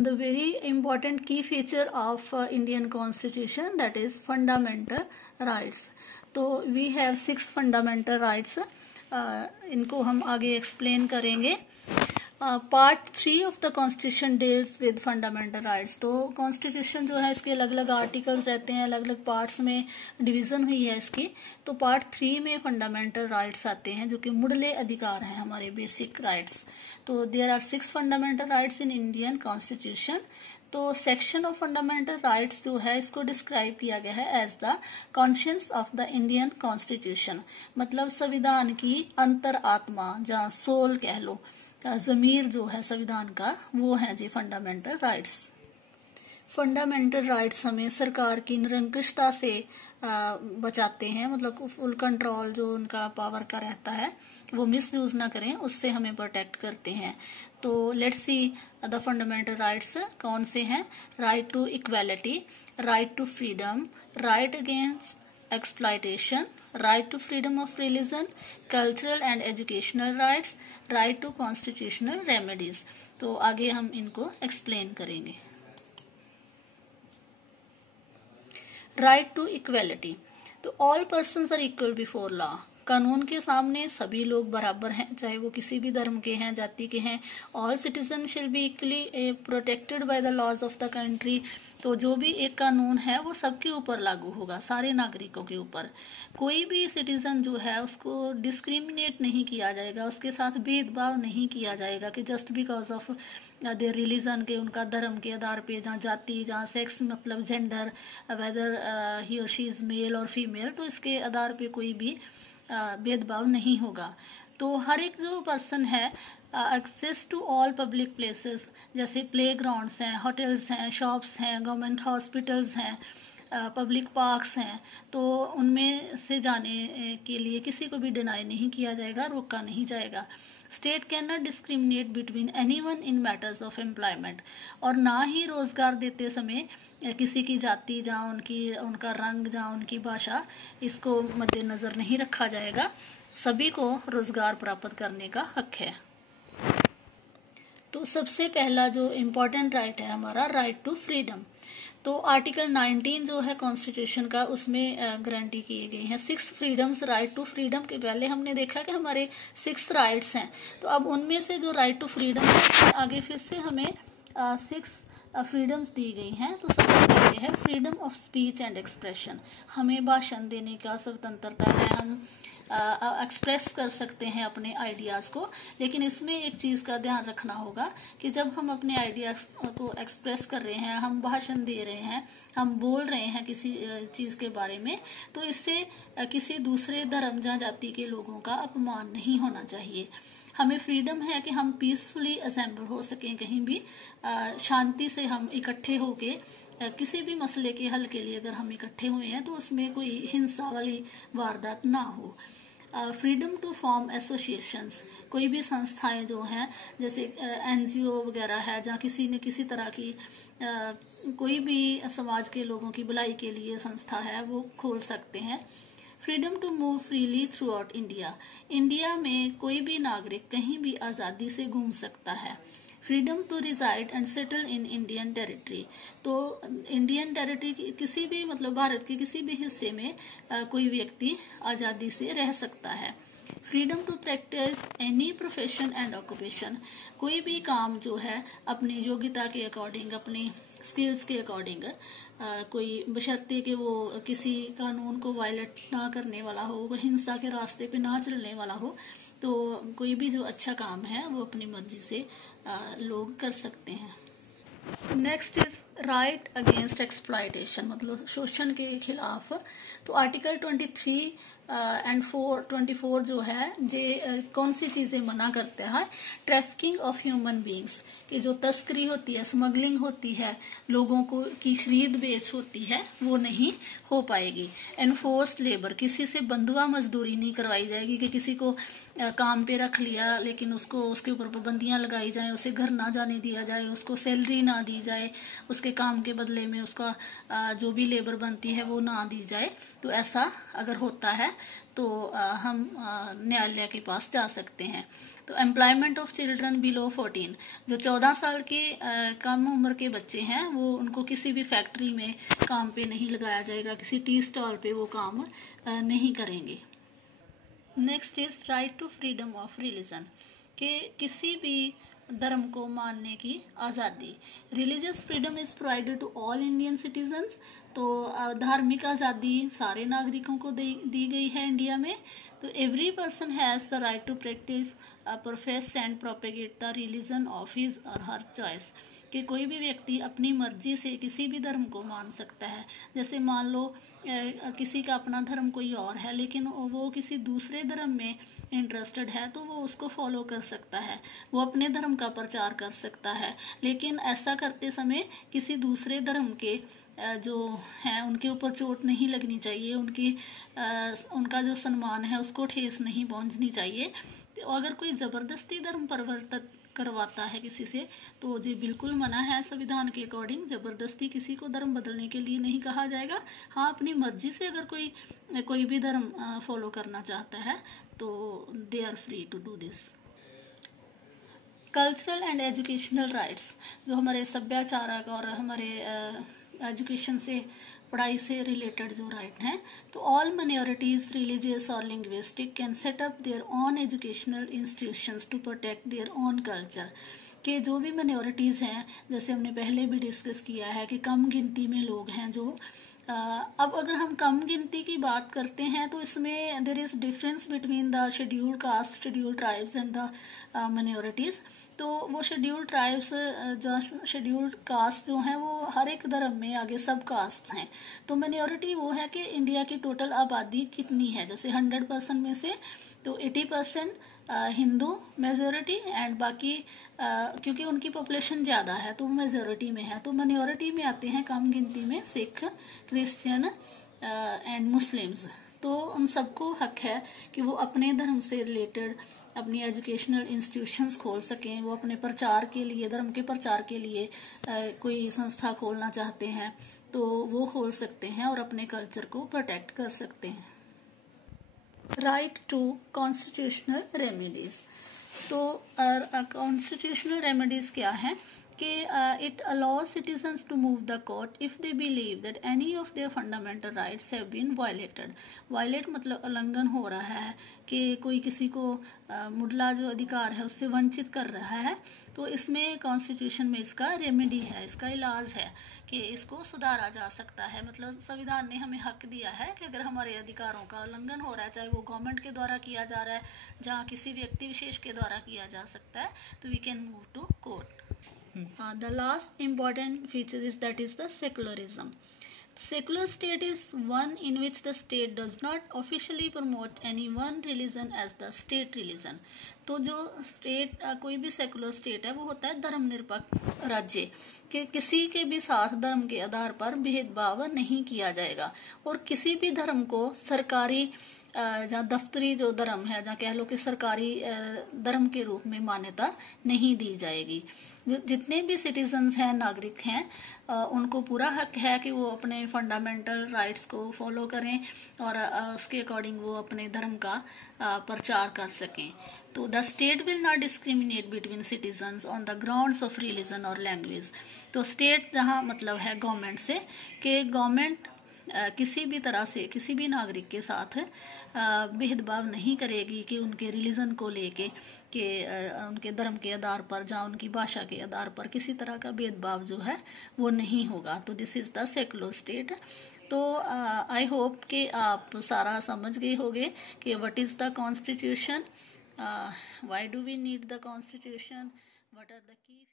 the very important key feature of Indian Constitution, that is fundamental rights. तो we have 6 fundamental rights. इनको हम आगे explain करेंगे. Part 3 of the constitution deals with fundamental rights. तो constitution जो है इसके अलग अलग आर्टिकल्स रहते हैं, अलग अलग पार्ट्स में डिवीजन हुई है इसकी. तो पार्ट 3 में फंडामेंटल राइट्स आते हैं जो कि मुढ़ले अधिकार हैं, हमारे बेसिक राइट्स. तो there are 6 fundamental rights in Indian constitution. तो सेक्शन ऑफ फंडामेंटल राइट्स जो है इसको डिस्क्राइब किया गया है as the conscience of the Indian constitution. मतलब संविधान की अंतर आत्मा, जहाँ सोल कह लो, जमीर जो है संविधान का, वो है जी फंडामेंटल राइट्स. फंडामेंटल राइट्स हमें सरकार की निरंकुशता से बचाते हैं. मतलब फुल कंट्रोल जो उनका पावर का रहता है वो मिसयूज ना करें, उससे हमें प्रोटेक्ट करते हैं. तो let's see the fundamental rights कौन से हैं. Right to equality, right to freedom, right against exploitation, right to freedom of religion, cultural and educational rights, right to constitutional remedies. तो आगे हम इनको एक्सप्लेन करेंगे. Right to equality. तो all persons are equal before law. कानून के सामने सभी लोग बराबर हैं, चाहे वो किसी भी धर्म के हैं, जाति के हैं. All citizen shall be equally protected by the laws of the country. तो जो भी एक कानून है वो सबके ऊपर लागू होगा, सारे नागरिकों के ऊपर. कोई भी सिटीजन जो है उसको डिस्क्रिमिनेट नहीं किया जाएगा, उसके साथ भेदभाव नहीं किया जाएगा कि just because of their religion, के उनका धर्म के आधार पे, जहाँ जाति, जहाँ सेक्स मतलब जेंडर, वेदर ही और शी इज मेल और फीमेल, तो इसके आधार पे कोई भी भेदभाव नहीं होगा. तो हर एक जो पर्सन है access to all public places, जैसे प्ले ग्राउंड्स हैं, होटल्स हैं, शॉप्स हैं, गवर्नमेंट हॉस्पिटल्स हैं, पब्लिक पार्क्स हैं, तो उनमें से जाने के लिए किसी को भी डिनाई नहीं किया जाएगा, रोका नहीं जाएगा. State can not discriminate between anyone in matters of employment. और ना ही रोजगार देते समय किसी की जाति, जहाँ उनका रंग, जहाँ उनकी भाषा, इसको मद्देनजर नहीं रखा जाएगा. सभी को रोजगार प्राप्त करने का हक है. तो सबसे पहला जो इम्पोर्टेंट राइट है हमारा, राइट टू फ्रीडम. तो आर्टिकल 19 जो है कॉन्स्टिट्यूशन का, उसमें गारंटी की गई है 6 फ्रीडम्स. राइट टू फ्रीडम के पहले हमने देखा कि हमारे 6 राइट्स हैं. तो अब उनमें से जो राइट टू फ्रीडम है उसमें आगे फिर से हमें 6 फ्रीडम्स दी गई हैं. तो सबसे पहले है freedom of speech and expression. हमें भाषण देने का स्वतंत्रता है, हम एक्सप्रेस कर सकते हैं अपने आइडियाज को. लेकिन इसमें एक चीज का ध्यान रखना होगा कि जब हम अपने आइडियाज को एक्सप्रेस कर रहे हैं, हम भाषण दे रहे हैं, हम बोल रहे हैं किसी चीज के बारे में, तो इससे किसी दूसरे धर्म या जाति के लोगों का अपमान नहीं होना चाहिए. हमें फ्रीडम है कि हम पीसफुली असेंबल हो सकें, कहीं भी शांति से हम इकट्ठे होके किसी भी मसले के हल के लिए अगर हम इकट्ठे हुए हैं तो उसमें कोई हिंसा वाली वारदात ना हो. Freedom to form associations. कोई भी संस्थाएं जो हैं, जैसे एनजीओ वगैरह है, जहाँ किसी ने किसी तरह की कोई भी समाज के लोगों की भलाई के लिए संस्था है, वो खोल सकते हैं. Freedom to move freely throughout India. India में कोई भी नागरिक कहीं भी आज़ादी से घूम सकता है. Freedom to reside and settle in Indian territory. तो इंडियन टेरिटरी किसी भी, मतलब भारत के किसी भी हिस्से में कोई व्यक्ति आज़ादी से रह सकता है. Freedom to practise any profession and occupation. कोई भी काम जो है अपनी योग्यता के अकॉर्डिंग, अपनी स्किल्स के अकॉर्डिंग, कोई बशर्ते कि वो किसी कानून को वायलेट ना करने वाला हो, वो हिंसा के रास्ते पे ना चलने वाला हो, तो कोई भी जो अच्छा काम है वो अपनी मर्जी से लोग कर सकते हैं. Next is right against exploitation, मतलब शोषण के खिलाफ. तो आर्टिकल 23 एंड 24 जो है ये कौन सी चीजें मना करते हैं. ट्रैफिकिंग ऑफ ह्यूमन बींग्स, कि जो तस्करी होती है, स्मगलिंग होती है, लोगों को की खरीद बेच होती है, वो नहीं हो पाएगी. एनफोर्स्ड लेबर, किसी से बंधुआ मजदूरी नहीं करवाई जाएगी कि किसी को काम पे रख लिया लेकिन उसके ऊपर पाबंदियां लगाई जाए, उसे घर ना जाने दिया जाए, उसको सैलरी ना दी जाए, उसके काम के बदले में उसका जो भी लेबर बनती है वो ना दी जाए. तो ऐसा अगर होता है तो हम न्यायालय के पास जा सकते हैं। तो एम्प्लॉयमेंट ऑफ चिल्ड्रन बिलो 14, जो 14 साल के कम उम्र के बच्चे हैं वो उनको किसी भी फैक्ट्री में काम पे नहीं लगाया जाएगा, किसी टी स्टॉल पे वो काम नहीं करेंगे। Next is right to freedom of religion, कि किसी भी धर्म को मानने की आज़ादी। Religious freedom is provided to all Indian citizens, तो धार्मिक आज़ादी सारे नागरिकों को दी गई है इंडिया में। तो every person has the right to practise, profess and propagate the religion of his or her choice, कि कोई भी व्यक्ति अपनी मर्जी से किसी भी धर्म को मान सकता है। जैसे मान लो किसी का अपना धर्म कोई और है लेकिन वो किसी दूसरे धर्म में इंटरेस्टेड है तो वो उसको फॉलो कर सकता है, वो अपने धर्म का प्रचार कर सकता है। लेकिन ऐसा करते समय किसी दूसरे धर्म के जो हैं उनके ऊपर चोट नहीं लगनी चाहिए, उनका जो सम्मान है उसको ठेस नहीं पहुंचनी चाहिए। तो अगर कोई ज़बरदस्ती धर्म परिवर्तन करवाता है किसी से तो जी बिल्कुल मना है। संविधान के अकॉर्डिंग ज़बरदस्ती किसी को धर्म बदलने के लिए नहीं कहा जाएगा। हाँ, अपनी मर्जी से अगर कोई भी धर्म फॉलो करना चाहता है तो they are free to do this. Cultural and educational rights, जो हमारे सभ्याचारक और हमारे एजुकेशन से पढ़ाई से रिलेटेड जो राइट हैं, तो ऑल माइनॉरिटीज रिलीजियस और linguistic can set up their own educational institutions to protect their own culture, कि जो भी माइनॉरिटीज़ हैं, जैसे हमने पहले भी डिस्कस किया है कि कम गिनती में लोग हैं जो अब अगर हम कम गिनती की बात करते हैं तो इसमें there is difference between the scheduled caste, scheduled tribes and the minorities. तो वो शेड्यूल्ड ट्राइब्स, जो शेड्यूल्ड कास्ट जो हैं वो हर एक धर्म में आगे सब कास्ट हैं। तो माइनॉरिटी वो है कि इंडिया की टोटल आबादी कितनी है, जैसे 100% में से तो 80% हिंदू मेजोरिटी एंड बाकी क्योंकि उनकी पॉपुलेशन ज़्यादा है तो मेजोरिटी में है। तो माइनॉरिटी में आते हैं कम गिनती में सिख, क्रिश्चियन एंड मुस्लिम्स। तो उन सबको हक है कि वो अपने धर्म से रिलेटेड अपनी एजुकेशनल इंस्टीट्यूशंस खोल सकें। वो अपने प्रचार के लिए, धर्म के प्रचार के लिए कोई संस्था खोलना चाहते हैं तो वो खोल सकते हैं और अपने कल्चर को प्रोटेक्ट कर सकते हैं। राइट टू कॉन्स्टिट्यूशनल रेमेडीज, तो कॉन्स्टिट्यूशनल रेमेडीज क्या है कि it allows citizens to move the court if they believe that any of their fundamental rights have been violated. Violate मतलब उल्लंघन हो रहा है कि कोई किसी को मुढ़ला जो अधिकार है उससे वंचित कर रहा है, तो इसमें कॉन्स्टिट्यूशन में इसका रेमेडी है, इसका इलाज है कि इसको सुधारा जा सकता है। मतलब संविधान ने हमें हक दिया है कि अगर हमारे अधिकारों का उल्लंघन हो रहा है, चाहे वो गवर्नमेंट के द्वारा किया जा रहा है, जहाँ किसी व्यक्ति विशेष के द्वारा किया जा सकता है, तो we can move to court. The last important feature is that is the secularism. Secular state is one in which the state does not officially promote any one religion as the state religion. तो जो state कोई भी secular state है वो होता है धर्मनिरपेक्ष राज्य, कि किसी के भी साथ धर्म के आधार पर भेदभाव नहीं किया जाएगा और किसी भी धर्म को सरकारी जहाँ दफ्तरी जो धर्म है, जहाँ कह लो कि सरकारी धर्म के रूप में मान्यता नहीं दी जाएगी। जितने भी सिटीजन्स हैं, नागरिक हैं, उनको पूरा हक है कि वो अपने फंडामेंटल राइट्स को फॉलो करें और उसके अकॉर्डिंग वो अपने धर्म का प्रचार कर सकें। तो the state will not discriminate between citizens on the grounds of religion और लैंग्वेज। तो स्टेट जहाँ मतलब है गवर्नमेंट से, कि गवर्नमेंट किसी भी तरह से किसी भी नागरिक के साथ भेदभाव नहीं करेगी कि उनके रिलीजन को लेके, कि उनके धर्म के आधार पर या उनकी भाषा के आधार पर किसी तरह का भेदभाव जो है वो नहीं होगा। तो this is the secular state. तो आई होप कि आप सारा समझ गए होंगे कि what is the constitution, why do we need the constitution, what are the की